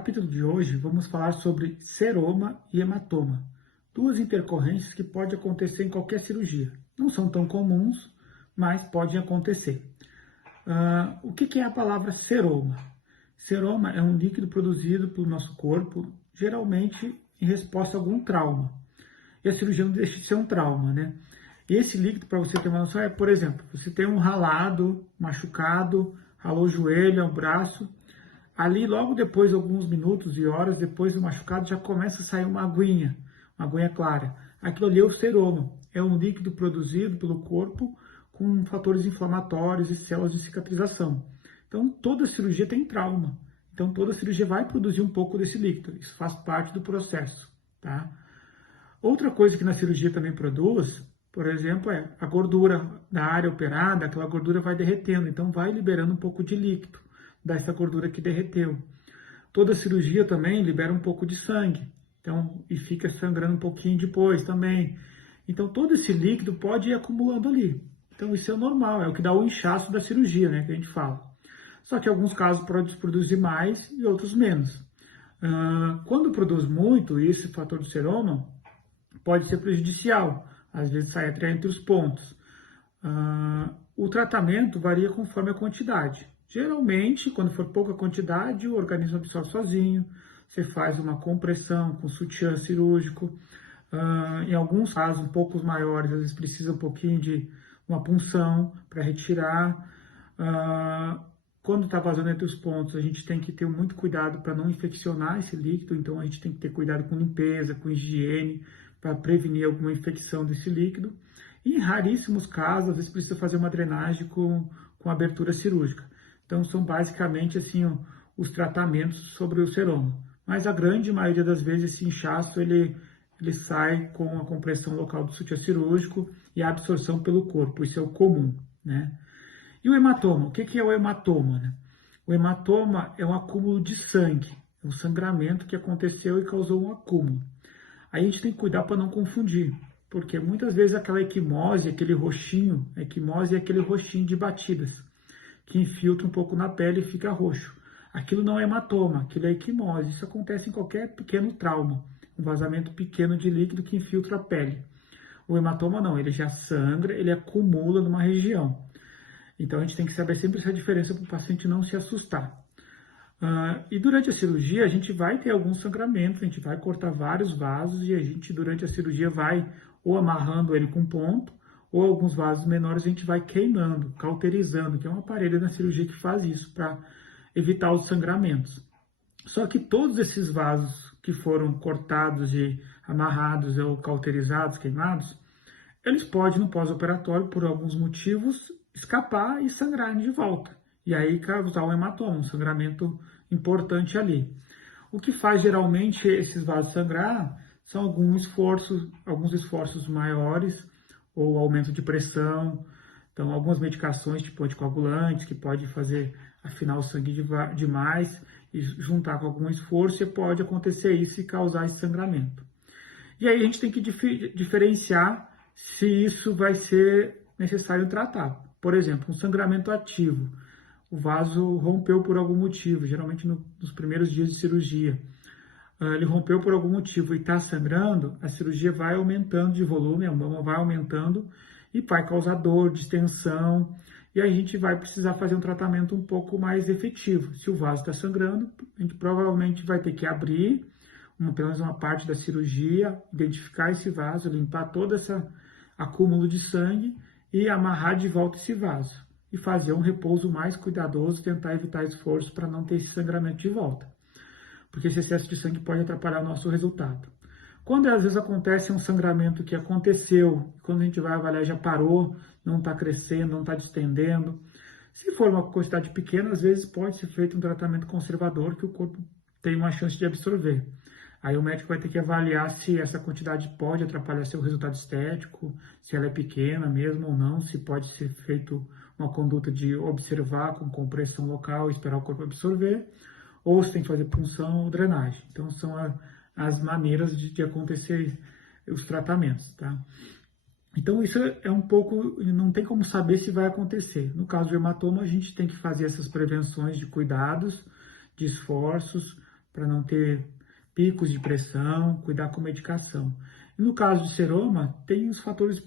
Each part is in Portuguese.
capítulo de hoje, vamos falar sobre seroma e hematoma, duas intercorrências que podem acontecer em qualquer cirurgia. Não são tão comuns, mas podem acontecer. O que é a palavra seroma? Seroma é um líquido produzido pelo nosso corpo, geralmente em resposta a algum trauma. E a cirurgia não deixa de ser um trauma, né? E esse líquido, para você ter uma noção, é, por exemplo, você tem um ralado, machucado, ralou o joelho, o braço. Ali, logo depois, alguns minutos e horas depois do machucado, já começa a sair uma aguinha clara. Aquilo ali é o seroma, é um líquido produzido pelo corpo com fatores inflamatórios e células de cicatrização. Então, toda cirurgia tem trauma. Então, toda cirurgia vai produzir um pouco desse líquido. Isso faz parte do processo, tá? Outra coisa que na cirurgia também produz, por exemplo, é a gordura da área operada, aquela gordura vai derretendo, então vai liberando um pouco de líquido dessa gordura que derreteu. Toda cirurgia também libera um pouco de sangue, então, e fica sangrando um pouquinho depois também. Então, todo esse líquido pode ir acumulando ali. Então, isso é normal, é o que dá o inchaço da cirurgia, né, que a gente fala. Só que em alguns casos pode produzir mais e outros menos. Quando produz muito, esse fator do seroma pode ser prejudicial, às vezes sai até entre os pontos. O tratamento varia conforme a quantidade. Geralmente, quando for pouca quantidade, o organismo absorve sozinho, você faz uma compressão com sutiã cirúrgico. Em alguns casos, um pouco maiores, às vezes precisa um pouquinho de uma punção para retirar. Quando está vazando entre os pontos, a gente tem que ter muito cuidado para não infeccionar esse líquido, então a gente tem que ter cuidado com limpeza, com higiene, para prevenir alguma infecção desse líquido. E em raríssimos casos, às vezes precisa fazer uma drenagem com abertura cirúrgica. Então, são basicamente assim, os tratamentos sobre o seroma. Mas a grande maioria das vezes, esse inchaço, ele sai com a compressão local do sutiã cirúrgico e a absorção pelo corpo. Isso é o comum, né? E o hematoma? O que é o hematoma, né? O hematoma é um acúmulo de sangue, é um sangramento que aconteceu e causou um acúmulo. Aí a gente tem que cuidar para não confundir, porque muitas vezes aquela equimose, aquele roxinho, a equimose é aquele roxinho de batidas, que infiltra um pouco na pele e fica roxo. Aquilo não é hematoma, aquilo é equimose. Isso acontece em qualquer pequeno trauma, um vazamento pequeno de líquido que infiltra a pele. O hematoma não, ele já sangra, ele acumula numa região. Então a gente tem que saber sempre essa diferença para o paciente não se assustar. E durante a cirurgia a gente vai ter alguns sangramentos, a gente vai cortar vários vasos e a gente durante a cirurgia vai ou amarrando ele com ponto, ou alguns vasos menores a gente vai queimando, cauterizando, que é um aparelho na cirurgia que faz isso para evitar os sangramentos. Só que todos esses vasos que foram cortados e amarrados ou cauterizados, queimados, eles podem no pós-operatório, por alguns motivos, escapar e sangrarem de volta. E aí causar um hematoma, um sangramento importante ali. O que faz geralmente esses vasos sangrar são alguns esforços maiores ou aumento de pressão. Então, algumas medicações tipo anticoagulantes que pode fazer afinar o sangue demais e juntar com algum esforço e pode acontecer isso e causar esse sangramento. E aí a gente tem que diferenciar se isso vai ser necessário tratar. Por exemplo, um sangramento ativo. O vaso rompeu por algum motivo, geralmente nos primeiros dias de cirurgia. Ele rompeu por algum motivo e está sangrando, a cirurgia vai aumentando de volume, a mama vai aumentando e vai causar dor, distensão, e aí a gente vai precisar fazer um tratamento um pouco mais efetivo. Se o vaso está sangrando, a gente provavelmente vai ter que abrir pelo menos uma parte da cirurgia, identificar esse vaso, limpar todo esse acúmulo de sangue e amarrar de volta esse vaso. E fazer um repouso mais cuidadoso, tentar evitar esforço para não ter esse sangramento de volta. Porque esse excesso de sangue pode atrapalhar o nosso resultado. Quando às vezes acontece um sangramento que aconteceu, quando a gente vai avaliar já parou, não está crescendo, não está distendendo. Se for uma quantidade pequena, às vezes pode ser feito um tratamento conservador que o corpo tem uma chance de absorver. Aí o médico vai ter que avaliar se essa quantidade pode atrapalhar seu resultado estético, se ela é pequena mesmo ou não, se pode ser feito uma conduta de observar com compressão local e esperar o corpo absorver, ou se tem que fazer punção ou drenagem. Então são as maneiras de acontecer os tratamentos, tá? Então isso é um pouco, não tem como saber se vai acontecer. No caso do hematoma, a gente tem que fazer essas prevenções de cuidados, de esforços, para não ter picos de pressão, cuidar com medicação. E no caso de seroma, tem os fatores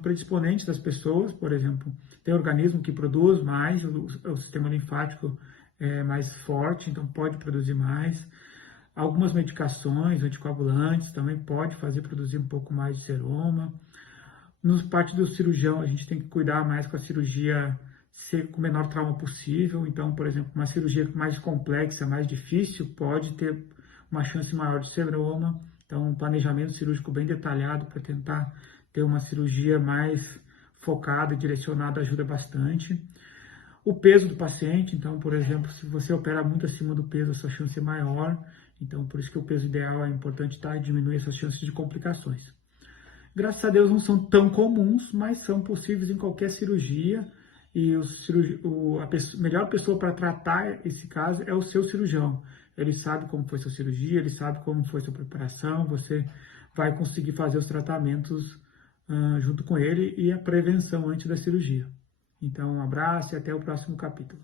predisponentes das pessoas, por exemplo, tem organismo que produz mais, o sistema linfático é mais forte, então pode produzir mais. Algumas medicações, anticoagulantes, também pode fazer produzir um pouco mais de seroma. Nos parte do cirurgião, a gente tem que cuidar mais com a cirurgia, ser com o menor trauma possível. Então, por exemplo, uma cirurgia mais complexa, mais difícil, pode ter uma chance maior de seroma. Então, um planejamento cirúrgico bem detalhado para tentar ter uma cirurgia mais focada e direcionada ajuda bastante. O peso do paciente, então, por exemplo, se você opera muito acima do peso, a sua chance é maior. Então, por isso que o peso ideal é importante, tá? E diminuir essas chances de complicações. Graças a Deus não são tão comuns, mas são possíveis em qualquer cirurgia. E a melhor pessoa para tratar esse caso é o seu cirurgião. Ele sabe como foi sua cirurgia, ele sabe como foi sua preparação, você vai conseguir fazer os tratamentos junto com ele e a prevenção antes da cirurgia. Então, um abraço e até o próximo capítulo.